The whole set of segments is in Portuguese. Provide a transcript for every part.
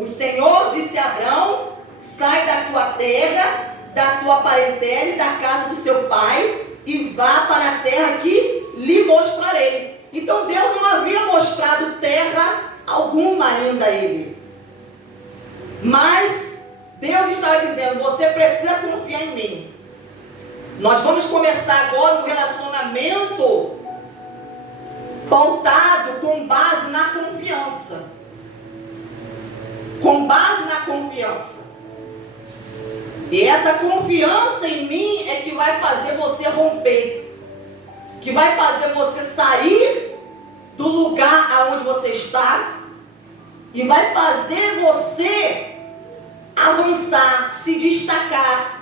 O Senhor disse a Abrão: sai da tua terra, da tua parentela e da casa do seu pai, e vá para a terra que lhe mostrarei. Então Deus não havia mostrado terra alguma ainda a ele. Mas Deus estava dizendo: você precisa confiar em mim. Nós vamos começar agora um relacionamento pautado com base na confiança. Com base na confiança. E essa confiança em mim é que vai fazer você romper. Que vai fazer você sair do lugar aonde você está. E vai fazer você avançar, se destacar.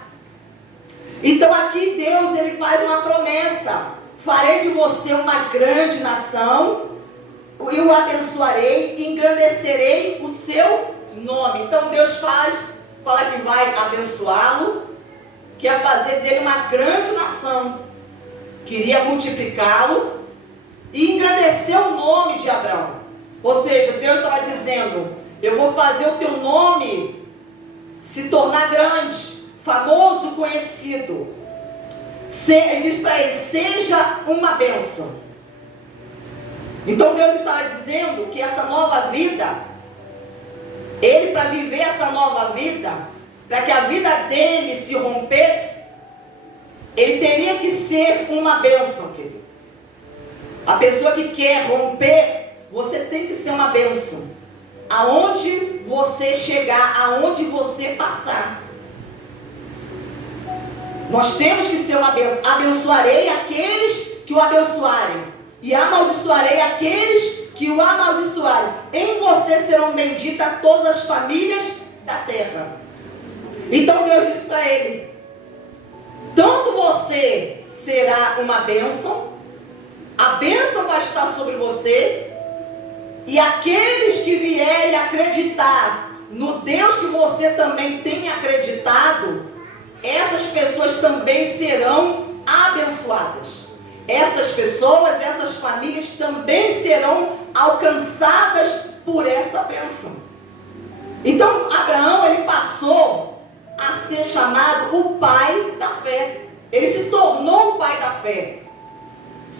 Então aqui Deus ele faz uma promessa: farei de você uma grande nação, e o abençoarei, e engrandecerei o seu nome. Então Deus fala que vai abençoá-lo, que ia fazer dele uma grande nação, queria multiplicá-lo e engrandecer o nome de Abraão. Ou seja, Deus estava dizendo: eu vou fazer o teu nome se tornar grande, famoso, conhecido. Ele diz para ele: seja uma bênção. Então Deus estava dizendo que essa nova vida, ele, para viver essa nova vida, para que a vida dele se rompesse, ele teria que ser uma bênção, querido. A pessoa que quer romper, você tem que ser uma bênção. Aonde você chegar, aonde você passar, nós temos que ser uma bênção. Abençoarei aqueles que o abençoarem, e amaldiçoarei aqueles que o amaldiçoarem. Em você serão benditas todas as famílias da terra. Então Deus disse para ele: tanto você será uma bênção, a bênção vai estar sobre você, e aqueles que vierem acreditar no Deus que você também tem acreditado, essas pessoas também serão abençoadas. Essas pessoas, essas famílias também serão alcançadas por essa bênção. Então Abraão, ele passou a ser chamado o pai da fé. Ele se tornou o pai da fé.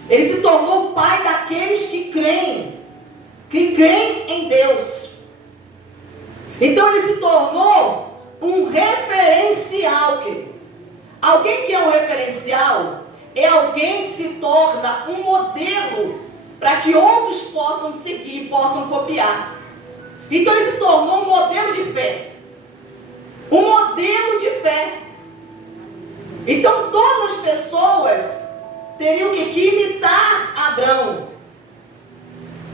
Ele se tornou o pai daqueles que creem em Deus. Então ele se tornou um referencial. Alguém que é um referencial é alguém que se torna um modelo para que outros possam seguir, possam copiar. Então ele se tornou um modelo de fé. Um modelo de fé. Então todas as pessoas teriam que imitar Abraão.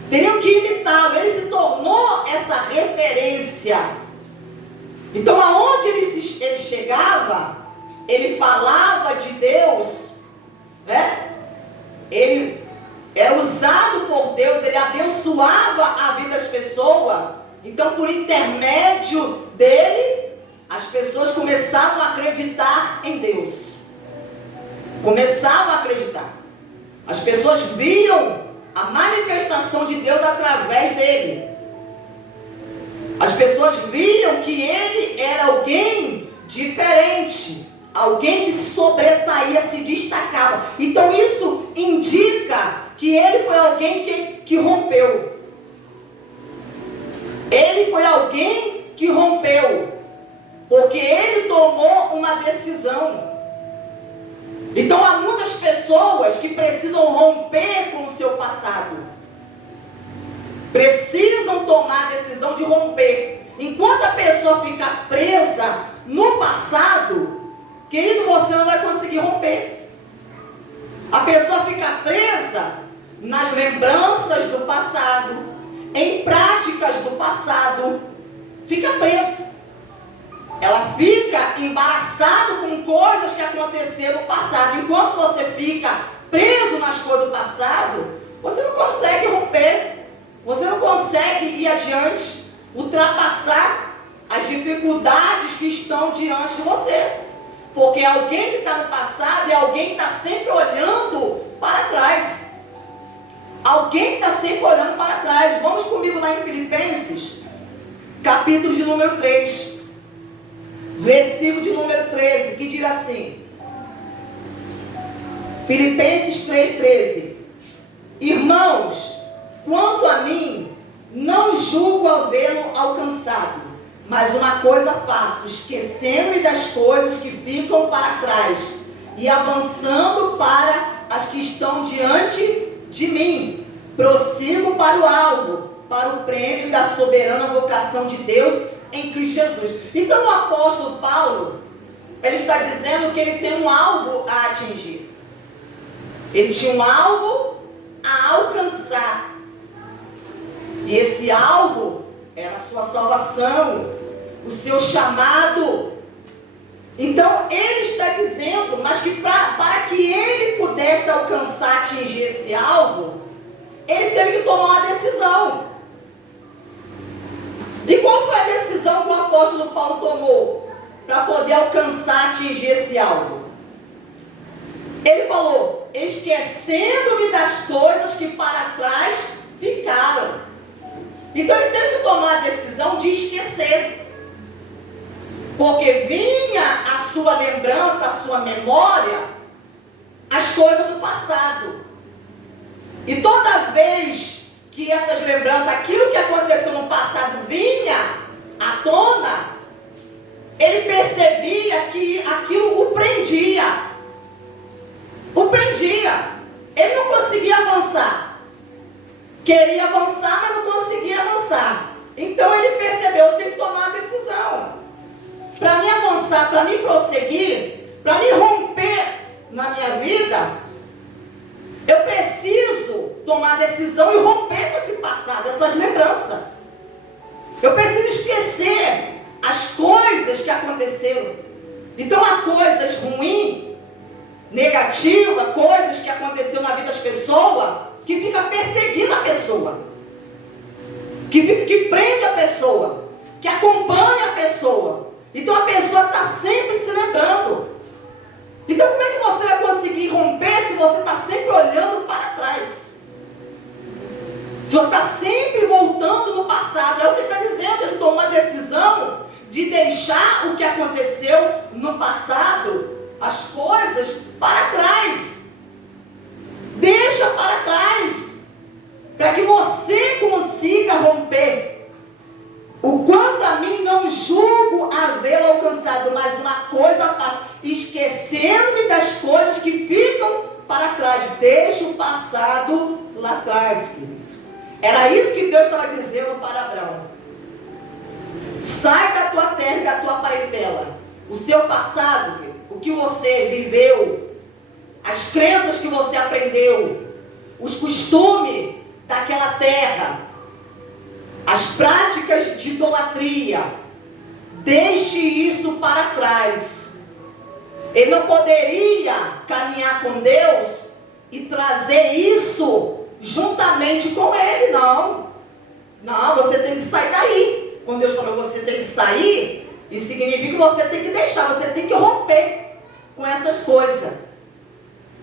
Teriam que imitá-lo. Ele se tornou essa referência. Então aonde ele chegava, ele falava de Deus, né? Ele era usado por Deus, ele abençoava a vida das pessoas. Então por intermédio dele, as pessoas começavam a acreditar em Deus. Começavam a acreditar. As pessoas viam a manifestação de Deus através dele. As pessoas viam que ele era alguém diferente, alguém que sobressaía, se destacava. Então isso indica que ele foi alguém que rompeu. Ele foi alguém que rompeu, porque ele tomou uma decisão. Então há muitas pessoas que precisam romper com o seu passado. Precisam tomar a decisão de romper. Enquanto a pessoa fica presa no passado, querido, você não vai conseguir romper. A pessoa fica presa nas lembranças do passado, em práticas do passado. Fica presa. Ela fica embaraçada com coisas que aconteceram no passado. Enquanto você fica preso nas coisas do passado, você não consegue romper. Você não consegue ir adiante, ultrapassar as dificuldades que estão diante de você. Porque alguém que está no passado é alguém que está sempre olhando para trás. Alguém que está sempre olhando para trás. Vamos comigo lá em Filipenses, capítulo de número 3, versículo de número 13, que diz assim, Filipenses 3,13: Irmãos, quanto a mim, não julgo havê-lo alcançado, mas uma coisa faço, esquecendo-me das coisas que ficam para trás e avançando para as que estão diante de mim, prossigo para o alvo, para o prêmio da soberana vocação de Deus em Cristo Jesus. Então o apóstolo Paulo, ele está dizendo que ele tem um alvo a atingir. Ele tinha um alvo a alcançar. E esse alvo era a sua salvação, o seu chamado. Então ele está dizendo, mas que para que ele pudesse alcançar, atingir esse alvo, ele teve que tomar uma decisão. E qual foi a decisão que o apóstolo Paulo tomou para poder alcançar, atingir esse alvo? Ele falou, esquecendo-me das coisas que para trás ficaram. Então ele teve que tomar a decisão de esquecer. Porque vinha a sua lembrança, a sua memória, as coisas do passado. E toda vez que essas lembranças, aquilo que aconteceu no passado vinha à tona, ele percebia que aquilo o prendia. O prendia. Ele não conseguia avançar. Queria avançar, mas não conseguia avançar. Então ele percebeu, eu tenho que tomar uma decisão. Para me avançar, para me prosseguir, para me romper na minha vida, eu preciso tomar decisão e romper com esse passado, essas lembranças. Eu preciso esquecer as coisas que aconteceram. Então há coisas ruins, negativas, coisas que aconteceram na vida das pessoas, que fica perseguindo a pessoa, que prende a pessoa, que acompanha a pessoa. Então a pessoa está sempre se lembrando. Então como é que você vai conseguir romper se você está sempre olhando para trás? Se você está sempre voltando no passado, é o que ele está dizendo. Ele tomou a decisão de deixar o que aconteceu no passado, as coisas, para trás. Deixa para trás, para que você consiga romper. O quanto a mim não julgo havê-lo alcançado, mas uma coisa faço, esquecendo-me das coisas que ficam para trás. Deixa o passado lá atrás, querido. Era isso que Deus estava dizendo para Abraão. Sai da tua terra e da tua parentela. O seu passado, o que você viveu, as crenças que você aprendeu, os costumes daquela terra, as práticas de idolatria, deixe isso para trás. Ele não poderia caminhar com Deus e trazer isso juntamente com ele, não. Não, você tem que sair daí. Quando Deus falou você tem que sair, isso significa que você tem que deixar, você tem que romper com essas coisas.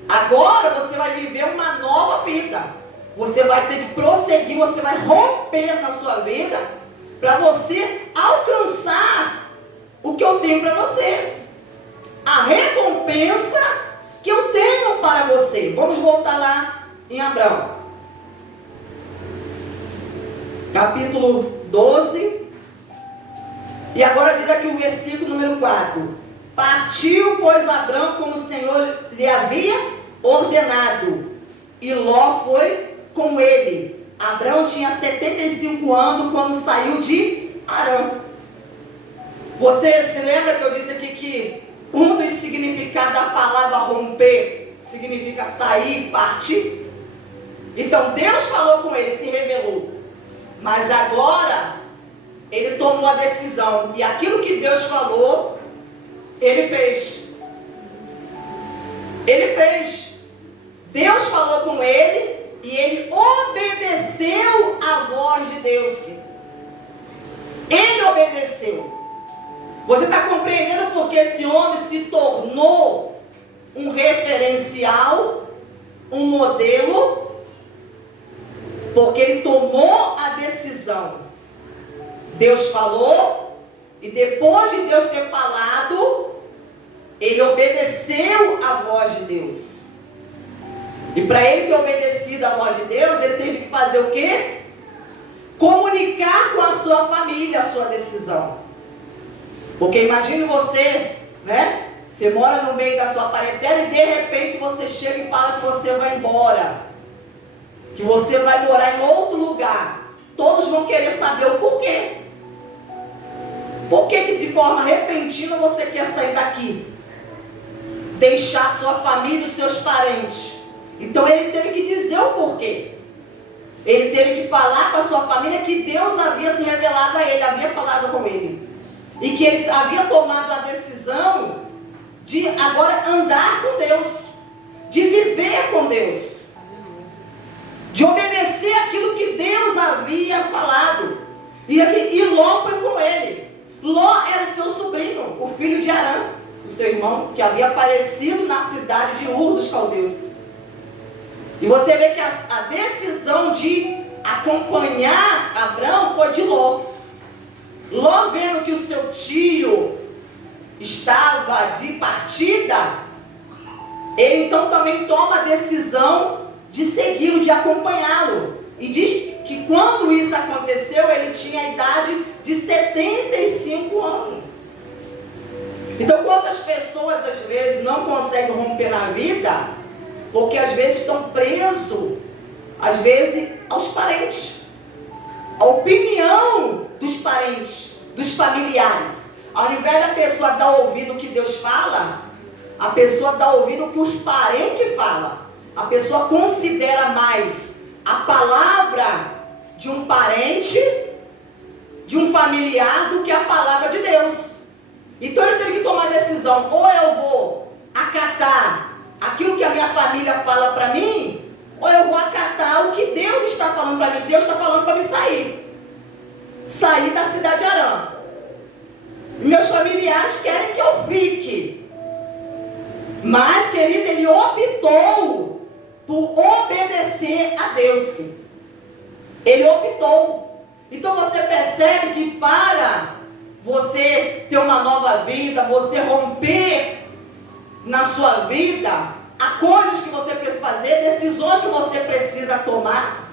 Agora você vai viver uma nova vida. Você vai ter que prosseguir, você vai romper na sua vida para você alcançar o que eu tenho para você. A recompensa que eu tenho para você. Vamos voltar lá em Abraão. Capítulo 12. E agora diz aqui o versículo número 4. Partiu, pois, Abraão como o Senhor lhe havia ordenado. E Ló foi com ele. Abraão tinha 75 anos quando saiu de Harã. Você se lembra que eu disse aqui que um dos significados da palavra romper significa sair, partir? Então Deus falou com ele, se revelou. Mas agora ele tomou a decisão. E aquilo que Deus falou, ele fez. Ele fez. Deus falou com ele e ele obedeceu a voz de Deus. Ele obedeceu. Você está compreendendo porque esse homem se tornou um referencial, um modelo? Porque ele tomou a decisão Deus falou, e depois de Deus ter falado, ele obedeceu a voz de Deus. E para ele ter obedecido a voz de Deus, ele teve que fazer o quê? Comunicar com a sua família a sua decisão. Porque imagine você, né? Você mora no meio da sua parentela e de repente você chega e fala que você vai embora. Que você vai morar em outro lugar. Todos vão querer saber o porquê. Por que de forma repentina você quer sair daqui? Deixar sua família e seus parentes. Então ele teve que dizer o porquê. Ele teve que falar com a sua família que Deus havia se revelado a ele, havia falado com ele. E que ele havia tomado a decisão de agora andar com Deus. De viver com Deus. De obedecer aquilo que Deus havia falado. E Ló foi com ele. Ló era o seu sobrinho, o filho de Arã, o seu irmão, que havia aparecido na cidade de Ur dos Caldeus. E você vê que a decisão de acompanhar Abrão foi de Ló. Ló, vendo que o seu tio estava de partida, ele então também toma a decisão de segui-lo, de acompanhá-lo. E diz que quando isso aconteceu, ele tinha a idade de 75 anos. Então, quantas pessoas às vezes não conseguem romper na vida, porque às vezes estão presos, às vezes, aos parentes. A opinião dos parentes, dos familiares. Ao invés da pessoa dar ouvido ao que Deus fala, a pessoa dá ouvido ao que os parentes falam. A pessoa considera mais a palavra de um parente, de um familiar, do que a palavra de Deus. Então ele teve que tomar a decisão: ou eu vou acatar aquilo que a minha família fala para mim, ou eu vou acatar o que Deus está falando para mim. Deus está falando para mim sair da cidade de Arã. Meus familiares querem que eu fique, mas, querido, ele optou por obedecer a Deus. Ele optou. Então você percebe que para você ter uma nova vida, você romper na sua vida, há coisas que você precisa fazer, decisões que você precisa tomar,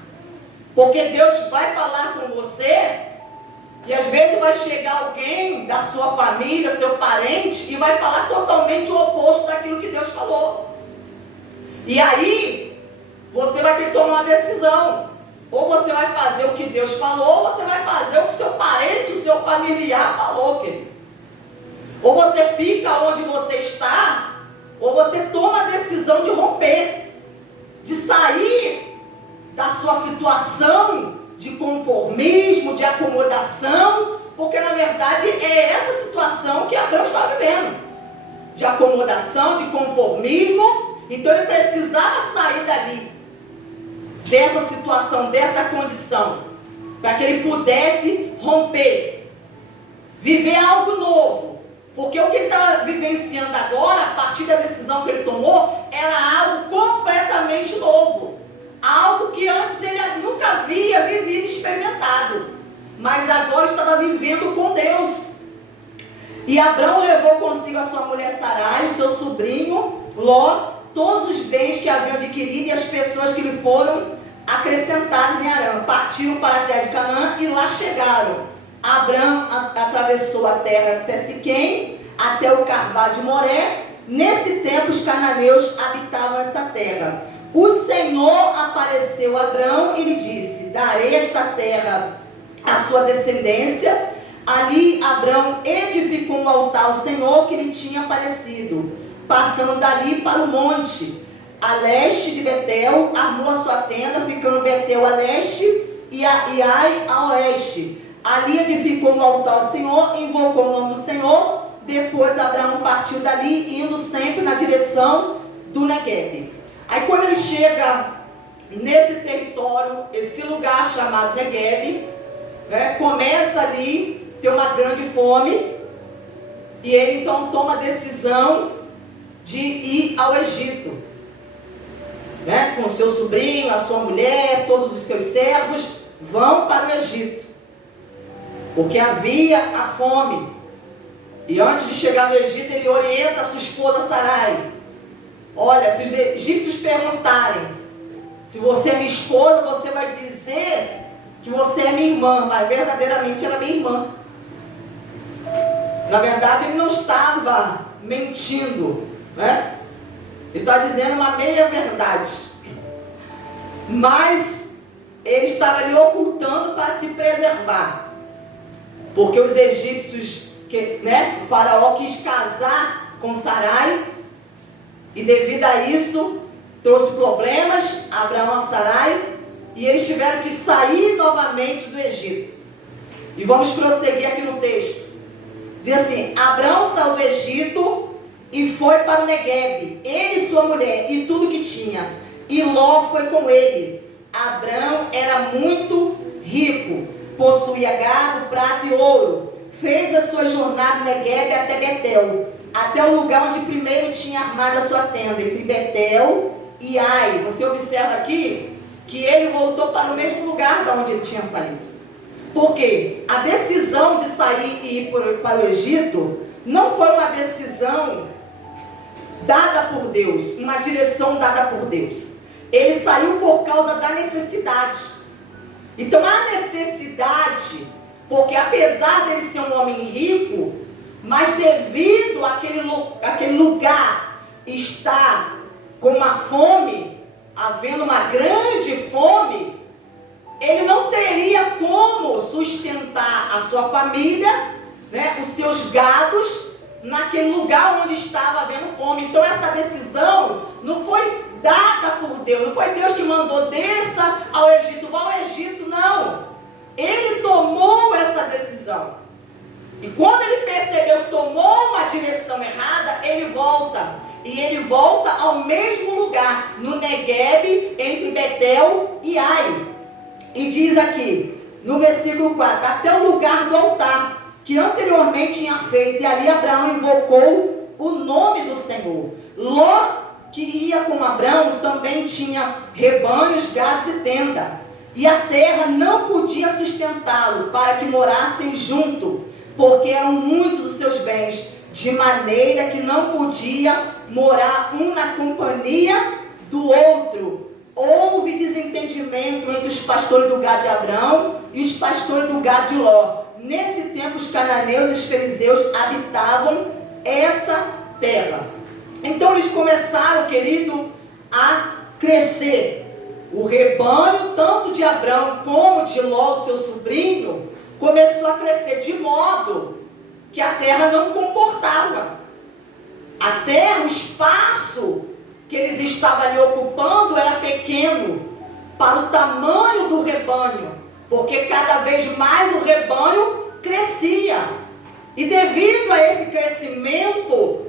porque Deus vai falar com você, e às vezes vai chegar alguém da sua família, seu parente, e vai falar totalmente o oposto daquilo que Deus falou. E aí, você vai ter que tomar uma decisão. Ou você vai fazer o que Deus falou, ou você vai fazer o que seu parente, o seu familiar falou, querido. Ou você fica onde você está, ou você toma a decisão de romper, de sair da sua situação de conformismo, de acomodação, porque na verdade é essa situação que Abraão está vivendo, de acomodação, de conformismo. Então ele precisava sair dali, dessa situação, dessa condição, para que ele pudesse romper, viver algo novo. Porque o que ele estava vivenciando agora, a partir da decisão que ele tomou, era algo completamente novo. Algo que antes ele nunca havia vivido e experimentado. Mas agora estava vivendo com Deus. E Abrão levou consigo a sua mulher Sarai, o seu sobrinho Ló, todos os bens que haviam adquirido e as pessoas que lhe foram acrescentadas em Arã. Partiram para a terra de Canaã e lá chegaram. Abrão atravessou a terra até Siquém, até o Carvalho de Moré. Nesse tempo os cananeus habitavam essa terra. O Senhor apareceu a Abrão e lhe disse: darei esta terra à sua descendência. Ali Abrão edificou um altar ao Senhor que lhe tinha aparecido. Passando dali para o monte, a leste de Betel, armou a sua tenda, ficando Betel a leste e Ai a oeste. Ali edificou um altar ao Senhor, invocou o nome do Senhor. Depois Abraão partiu dali, indo sempre na direção do Negueb. Aí quando ele chega nesse território, esse lugar chamado Negueb, né, começa ali, ter uma grande fome, e ele então toma a decisão de ir ao Egito, né, com o seu sobrinho, a sua mulher, todos os seus servos, vão para o Egito. porque havia a fome. E antes de chegar no Egito, ele orienta a sua esposa Sarai. Olha, se os egípcios perguntarem se você é minha esposa, você vai dizer que você é minha irmã, mas verdadeiramente ela é minha irmã. Na verdade, ele não estava mentindo, né? Ele está dizendo uma meia verdade. Mas ele estava ali ocultando para se preservar. Porque os egípcios, o faraó quis casar com Sarai, e devido a isso, trouxe problemas a Abraão e a Sarai, e eles tiveram que sair novamente do Egito. E vamos prosseguir aqui no texto. Diz assim: Abraão saiu do Egito e foi para o Neguebe, ele e sua mulher, e tudo que tinha. E Ló foi com ele. Abraão era muito rico, possuía gado, prata e ouro. Fez a sua jornada no Neguebe até Betel, até o lugar onde primeiro tinha armado a sua tenda, entre Betel e Ai. Você observa aqui que ele voltou para o mesmo lugar de onde ele tinha saído. Porque a decisão de sair e ir para o Egito não foi uma decisão dada por Deus, uma direção dada por Deus. Ele saiu por causa da necessidade. Então a necessidade, porque apesar dele ser um homem rico, mas devido àquele lugar estar com uma fome, havendo uma grande fome, ele não teria como sustentar a sua família, os seus gados, naquele lugar onde estava havendo fome. Então essa decisão não foi dada por Deus, não foi Deus que mandou: desça ao Egito, vá ao Egito, não. Ele tomou essa decisão. E quando ele percebeu que tomou uma direção errada, ele volta. E ele volta ao mesmo lugar, no Neguebe, entre Betel e Ai. E diz aqui, no versículo 4, até o lugar do altar, que anteriormente tinha feito. E ali Abraão invocou o nome do Senhor. Ló, que ia com Abraão, também tinha rebanhos, gados e tenda. E a terra não podia sustentá-lo, para que morassem junto, porque eram muitos os seus bens, de maneira que não podia morar um na companhia do outro. Houve desentendimento entre os pastores do gado de Abraão e os pastores do gado de Ló. Nesse tempo, os cananeus e os fariseus habitavam essa terra. Então, eles começaram, querido, a crescer. O rebanho, tanto de Abraão como de Ló, seu sobrinho, começou a crescer de modo que a terra não comportava. A terra, o espaço que eles estavam ali ocupando era pequeno para o tamanho do rebanho, porque cada vez mais o rebanho crescia. E devido a esse crescimento,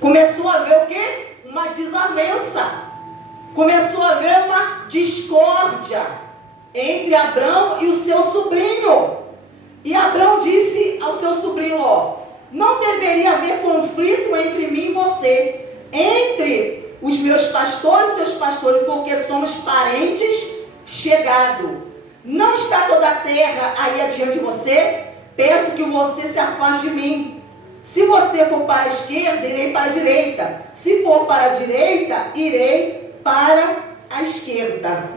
começou a haver o quê? Uma desavença. Começou a haver uma discórdia entre Abraão e o seu sobrinho. E Abraão disse ao seu sobrinho Ló: não deveria haver conflito entre mim e você, entre os meus pastores e seus pastores, porque somos parentes chegados. Não está toda a terra aí adiante de você? Peço que você se afaste de mim. Se você for para a esquerda, irei para a direita. Se for para a direita, irei para a esquerda.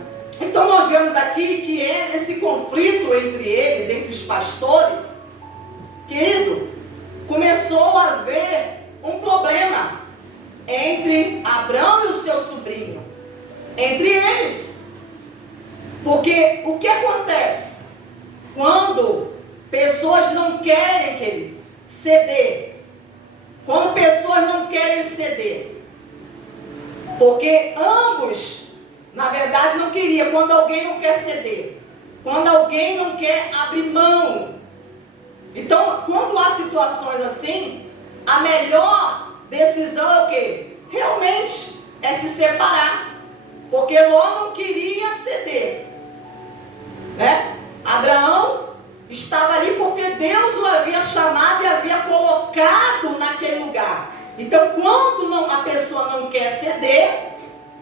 Então nós vemos aqui que esse conflito entre eles, entre os pastores, querido, começou a haver um problema entre Abraão e o seu sobrinho, entre eles. Porque o que acontece quando pessoas não querem, querido, ceder? Quando pessoas não querem ceder, porque ambos, na verdade, não queriam. Quando alguém não quer ceder, quando alguém não quer abrir mão. Então, quando há situações assim, a melhor decisão é o quê? Realmente é se separar. Porque Ló não queria ceder, Abraão estava ali porque Deus o havia chamado e havia colocado naquele lugar. Então, quando a pessoa não quer ceder,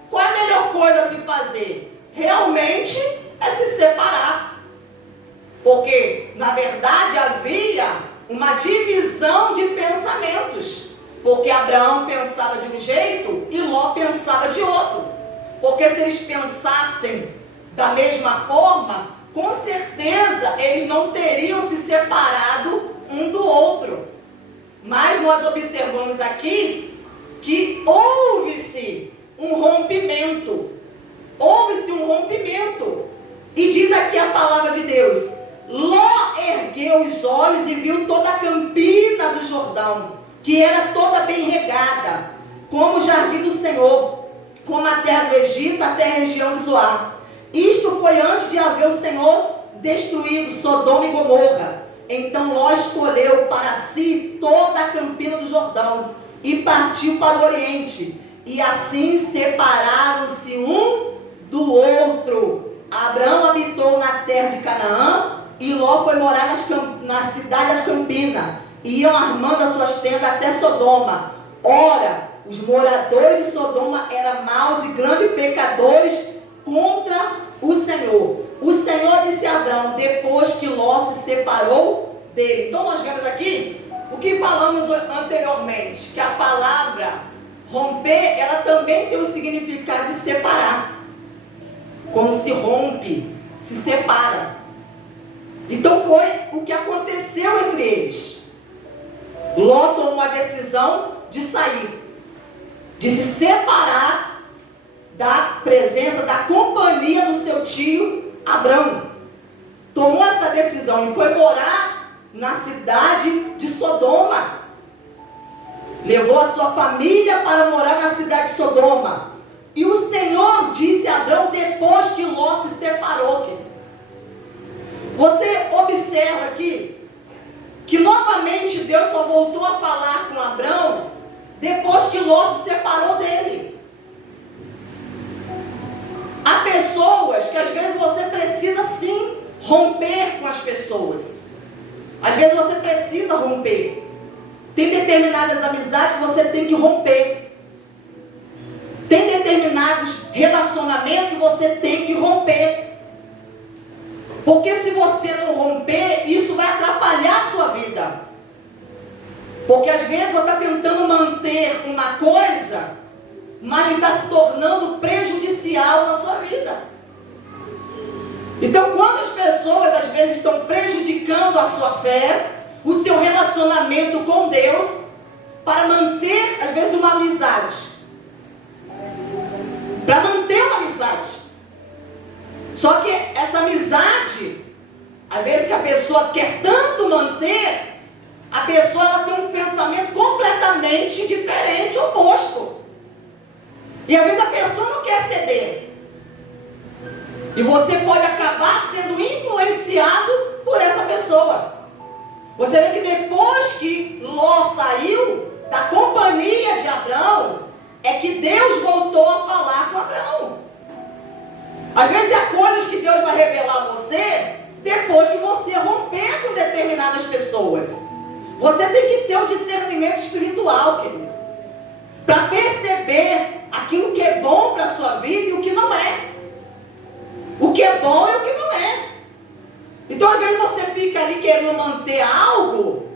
qual é a melhor coisa a se fazer? Realmente é se separar. Porque, na verdade, havia uma divisão de pensamentos. Porque Abraão pensava de um jeito e Ló pensava de outro. Porque se eles pensassem da mesma forma, com certeza eles não teriam se separado um do outro. Mas nós observamos aqui que houve-se um rompimento. Houve-se um rompimento. E diz aqui a palavra de Deus: Ló ergueu os olhos e viu toda a campina do Jordão, que era toda bem regada, como o jardim do Senhor, como a terra do Egito, até a região de Zoar. Isto foi antes de haver o Senhor destruído Sodoma e Gomorra. Então Ló escolheu para si toda a campina do Jordão e partiu para o Oriente. E assim separaram-se um do outro. Abraão habitou na terra de Canaã e Ló foi morar na cidade das Campinas. E iam armando as suas tendas até Sodoma. Ora, os moradores de Sodoma eram maus e grandes pecadores contra o Senhor. O Senhor disse a Abraão, depois que Ló se separou dele. Então nós vemos aqui o que falamos anteriormente, que a palavra romper, ela também tem o significado de separar. Quando se rompe, se separa. Então foi o que aconteceu entre eles. Ló tomou a decisão de sair, de se separar da presença, da companhia do seu tio Abrão. Tomou essa decisão e foi morar na cidade de Sodoma. Levou a sua família para morar na cidade de Sodoma. E o Senhor disse a Abrão depois que Ló se separou. Você observa aqui que novamente Deus só voltou a falar com Abrão depois que Ló se separou dele. Há pessoas que às vezes você precisa sim romper com as pessoas. Às vezes você precisa romper. Tem determinadas amizades que você tem que romper. Tem determinados relacionamentos que você tem que romper. Porque se você não romper, isso vai atrapalhar a sua vida. Porque às vezes você está tentando manter uma coisa, mas está se tornando prejudicial na sua vida. Então, quando as pessoas às vezes estão prejudicando a sua fé, o seu relacionamento com Deus, para manter às vezes uma amizade. Para manter uma amizade. Só que essa amizade, às vezes que a pessoa quer tanto manter, a pessoa ela tem um pensamento completamente diferente, oposto. E às vezes a pessoa não quer ceder. E você pode acabar sendo influenciado por essa pessoa. Você vê que depois que Ló saiu da companhia de Abrão, é que Deus voltou a falar com Abrão. Às vezes há coisas que Deus vai revelar a você depois que você romper com determinadas pessoas. Você tem que ter um discernimento espiritual, querido, para perceber aquilo que é bom para a sua vida e o que não é. O que é bom e o que não é. Então às vezes você fica ali querendo manter algo.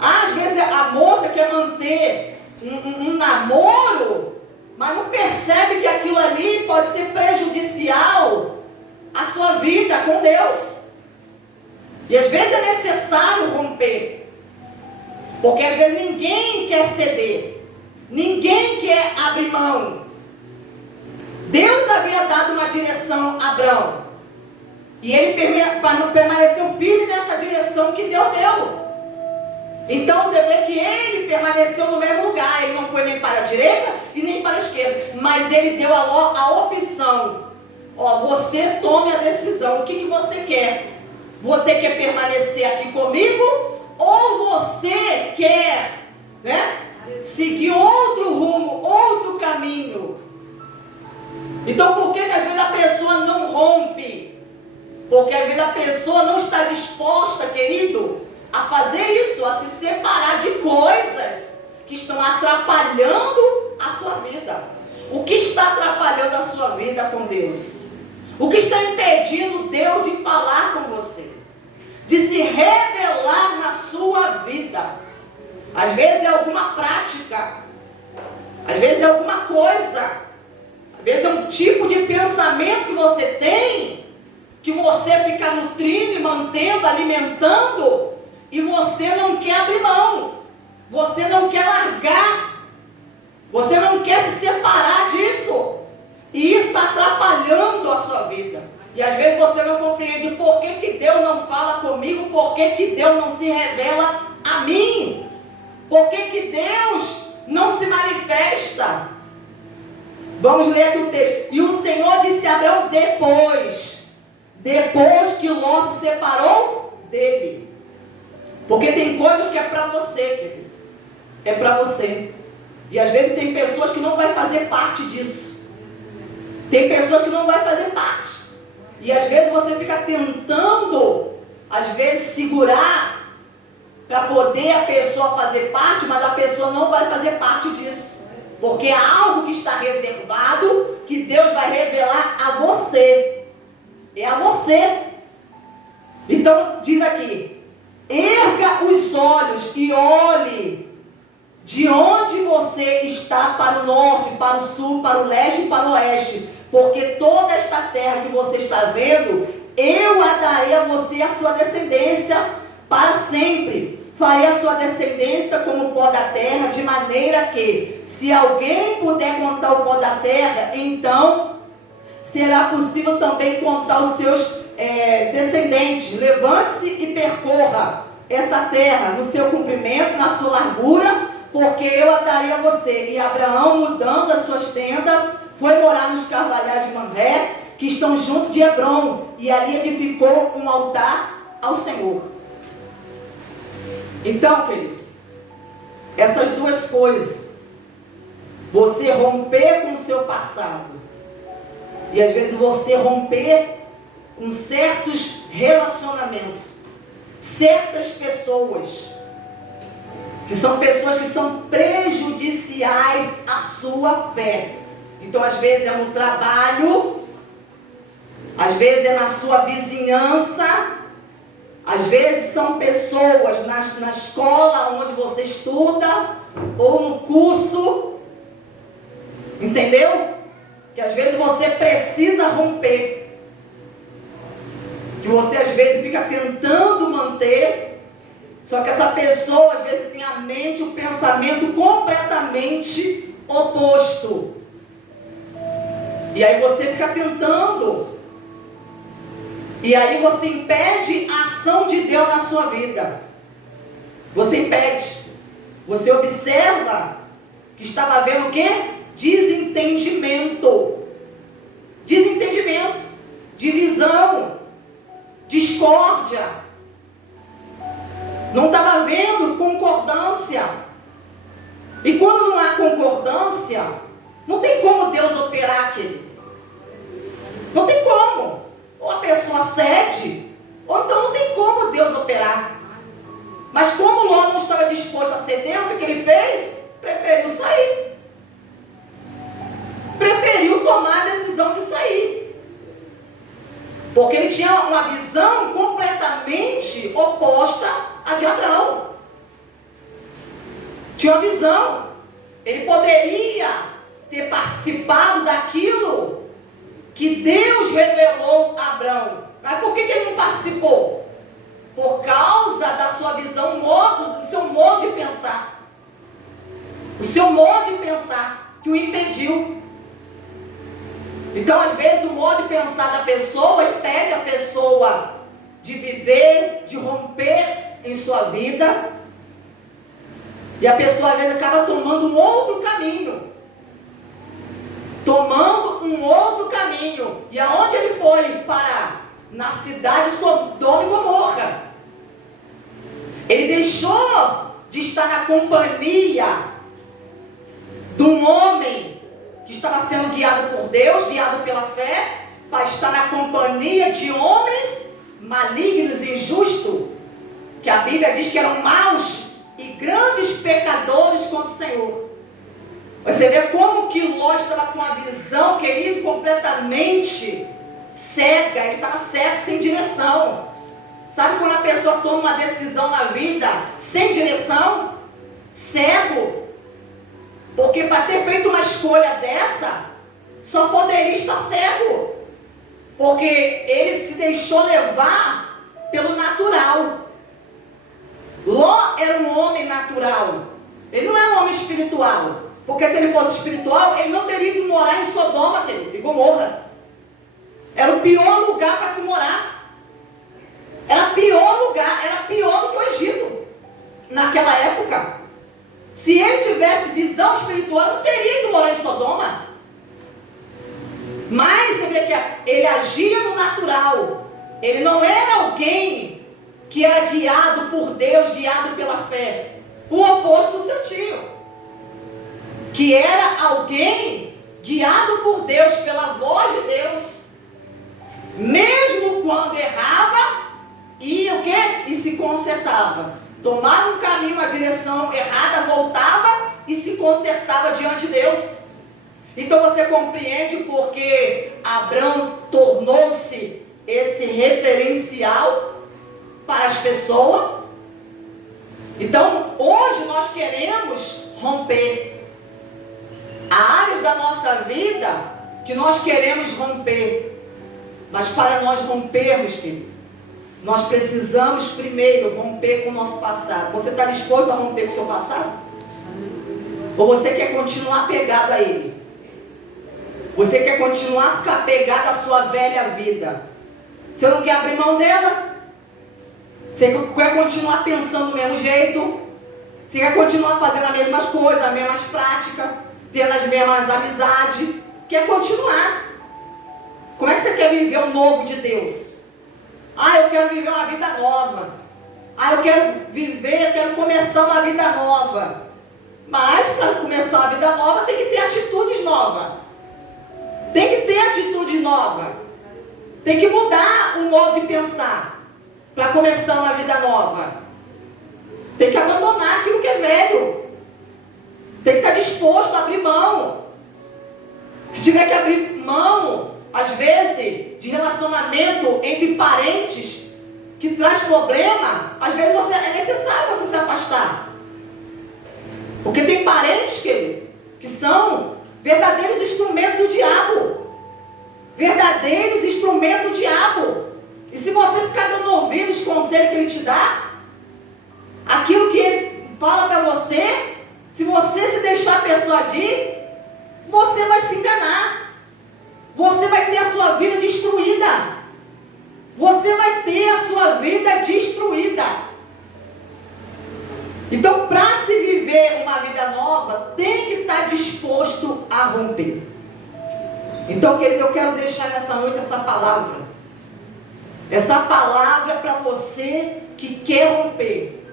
Às vezes a moça quer manter um namoro, mas não percebe que aquilo ali pode ser prejudicial à sua vida com Deus. E às vezes é necessário romper. Porque às vezes ninguém quer ceder. Ninguém quer abrir mão. Deus havia dado uma direção a Abrão. E ele permaneceu firme nessa direção que Deus deu. Então você vê que ele permaneceu no mesmo lugar. Ele não foi nem para a direita e nem para a esquerda. Mas ele deu a Ló a opção. Ó, você tome a decisão. O que você quer? Você quer permanecer aqui comigo? Ou você quer, né, seguir outro rumo, outro caminho? Então por que às vezes a pessoa não rompe? Porque às vezes a pessoa não está disposta, querido, a fazer isso, a se separar de coisas que estão atrapalhando a sua vida. O que está atrapalhando a sua vida com Deus? O que está impedindo Deus de falar com você? De se revelar na sua vida? Às vezes é alguma prática. Às vezes é alguma coisa. Às vezes é um tipo de pensamento que você tem, que você fica nutrindo e mantendo, alimentando, e você não quer abrir mão. Você não quer largar. Você não quer se separar disso. E isso está atrapalhando a sua vida. E às vezes você não compreende por que Deus não fala comigo, por que Deus não se revela a mim. Por que Deus não se manifesta? Vamos ler aqui o texto. E o Senhor disse a Abraão depois que Ló se separou dele. Porque tem coisas que é para você, querido. É para você. E às vezes tem pessoas que não vai fazer parte disso. Tem pessoas que não vai fazer parte. E às vezes você fica tentando, às vezes, segurar para poder a pessoa fazer parte, mas a pessoa não vai fazer parte disso. Porque há algo que está reservado, que Deus vai revelar a você. É a você. Então, diz aqui: erga os olhos e olhe de onde você está, para o norte, para o sul, para o leste e para o oeste. Porque toda esta terra que você está vendo, eu a darei a você e a sua descendência para sempre. Farei a sua descendência como o pó da terra, de maneira que, se alguém puder contar o pó da terra, então será possível também contar os seus descendentes. Levante-se e percorra essa terra no seu comprimento, na sua largura, porque eu a darei a você. E Abraão, mudando as suas tendas, foi morar nos carvalhais de Mamré, que estão junto de Hebrom, e ali edificou um altar ao Senhor. Então, querido, essas duas coisas, você romper com o seu passado, e às vezes você romper com certos relacionamentos, certas pessoas, que são pessoas que são prejudiciais à sua fé. Então, às vezes é no trabalho, às vezes é na sua vizinhança, às vezes são pessoas na escola onde você estuda, ou no curso, entendeu? Que às vezes você precisa romper, que você às vezes fica tentando manter, só que essa pessoa às vezes tem a mente, o pensamento completamente oposto. E aí você fica tentando. E aí você impede a ação de Deus na sua vida. Você impede. Você observa que estava havendo o quê? Desentendimento. Desentendimento. Divisão. Discórdia. Não estava havendo concordância. E quando não há concordância, não tem como Deus operar, querido. Não tem como. Ou a pessoa cede, ou então não tem como Deus operar. Mas como Ló não estava disposto a ceder, o que ele fez? Preferiu sair. Preferiu tomar a decisão de sair. Porque ele tinha uma visão completamente oposta à de Abraão. Tinha uma visão. Ele poderia ter participado daquilo que Deus revelou a Abraão. Mas por que ele não participou? Por causa da sua visão, do seu modo de pensar. O seu modo de pensar que o impediu. Então, às vezes, o modo de pensar da pessoa impede a pessoa de viver, de romper em sua vida. E a pessoa, às vezes, acaba tomando um outro caminho. E aonde ele foi parar? Na cidade de Sodoma e Gomorra. Ele deixou de estar na companhia de um homem que estava sendo guiado por Deus, guiado pela fé, para estar na companhia de homens malignos e injustos, que a Bíblia diz que eram maus e grandes pecadores contra o Senhor. Você vê como que Ló estava com a visão, querido, completamente cega, ele estava cego, sem direção. Sabe quando a pessoa toma uma decisão na vida sem direção? Cego. Porque para ter feito uma escolha dessa, só poderia estar cego. Porque ele se deixou levar pelo natural. Ló era um homem natural. Ele não era um homem espiritual. Porque se ele fosse espiritual, ele não teria ido morar em Sodoma e Gomorra. Era o pior lugar para se morar. Era pior lugar, era pior do que o Egito. Naquela época. Se ele tivesse visão espiritual, não teria ido morar em Sodoma. Mas você vê que ele agia no natural. Ele não era alguém que era guiado por Deus, guiado pela fé. O oposto do seu tio. Que era alguém guiado por Deus, pela voz de Deus. Mesmo quando errava, ia o quê? E se consertava. Tomava um caminho, uma direção errada, voltava e se consertava diante de Deus. Então você compreende porque Abraão tornou-se esse referencial para as pessoas? Então hoje nós queremos romper. Há áreas da nossa vida que nós queremos romper. Mas para nós rompermos, querido, nós precisamos primeiro romper com o nosso passado. Você está disposto a romper com o seu passado? Ou você quer continuar apegado a ele? Você quer continuar apegado à sua velha vida? Você não quer abrir mão dela? Você quer continuar pensando do mesmo jeito? Você quer continuar fazendo as mesmas coisas, as mesmas práticas, tendo as mesmas amizades? Quer continuar? Como é que você quer viver o novo de Deus? Ah, eu quero viver uma vida nova. Ah, eu quero começar uma vida nova. Mas para começar uma vida nova tem que ter atitudes novas. Tem que ter atitude nova. Tem que mudar o modo de pensar para começar uma vida nova. Tem que abandonar aquilo que é velho. Tem que estar disposto a abrir mão. Se tiver que abrir mão, às vezes, de relacionamento entre parentes que traz problema, às vezes é necessário você se afastar. Porque tem parentes que são verdadeiros instrumentos do diabo. Verdadeiros instrumentos do diabo. E se você ficar dando ouvido os conselhos que ele te dá, aquilo que ele fala para você, se você se deixar persuadir, você vai se enganar. Você vai ter a sua vida destruída. Você vai ter a sua vida destruída. Então, para se viver uma vida nova, tem que estar disposto a romper. Então, querido, eu quero deixar nessa noite essa palavra. Essa palavra para você que quer romper.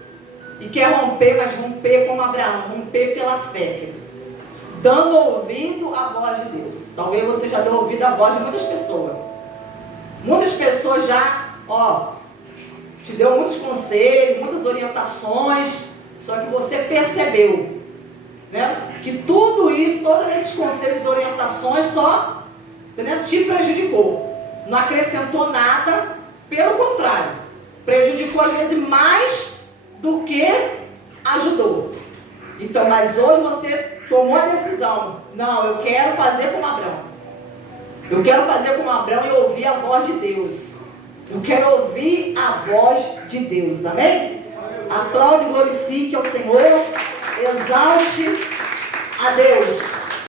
E quer romper, mas romper como Abraão. Romper pela fé, querido. Dando ouvido à voz de Deus. Talvez você já deu ouvido à voz de muitas pessoas. Muitas pessoas já, te deu muitos conselhos, muitas orientações, só que você percebeu, né, que tudo isso, todos esses conselhos e orientações só, entendeu, te prejudicou. Não acrescentou nada, pelo contrário, prejudicou às vezes mais do que ajudou. Então, mas hoje você tomou a decisão. Não, eu quero fazer como Abraão. Eu quero fazer como Abraão e ouvir a voz de Deus. Eu quero ouvir a voz de Deus. Amém? Aplaude e glorifique ao Senhor. Exalte a Deus.